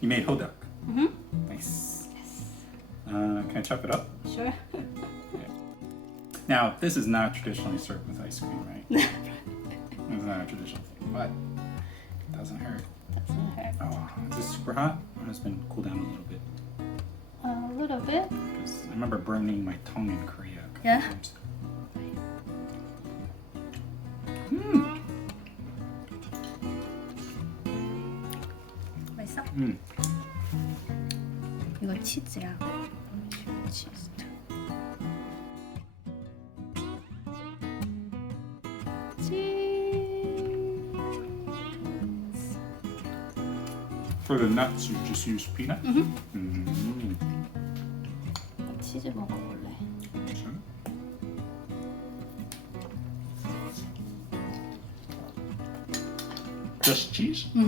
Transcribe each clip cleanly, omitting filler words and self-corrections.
You made Hotteok. Mm-hmm. Nice. Yes. Can I chop it up? Sure. Now, this is not traditionally served with ice cream, right? It's not a traditional thing, but it doesn't hurt. Doesn't hurt. Oh, is this super hot? Or has it been cooled down a little bit? A little bit. Because I remember burning my tongue in Korea a couple Yeah? times. Mmm. 맛있어? 이거 치즈야. 치즈. For the nuts, you just use peanut? 치즈 먹어볼래. Just cheese? Let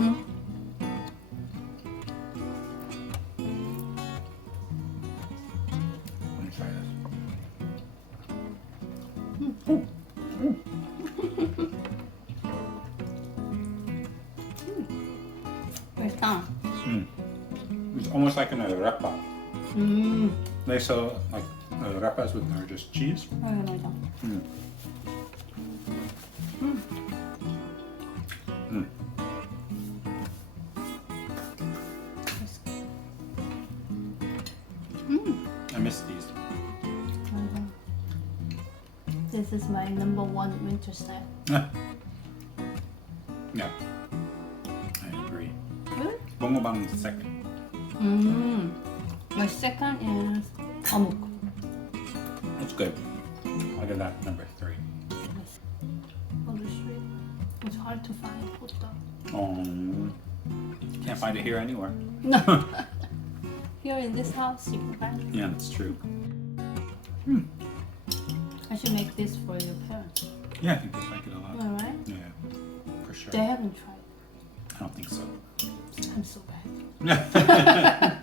me try this. 맛있다. It's almost like an arepa. 음. They sell like arepas with they're just cheese. 맞아. I miss these. 맞아. This is my number one winter snack. Yeah, I agree. Really? Bongobang is second. My second is 어묵. It's good. I'll give that number 3. On the street. It's hard to find hotdog. Can't find it here anywhere. No. Here in this house, you can find it. Yeah, that's true. I should make this for your parents. Yeah, I think they like it a lot. All right? Yeah, for sure. They haven't tried. I don't think so. I'm so bad.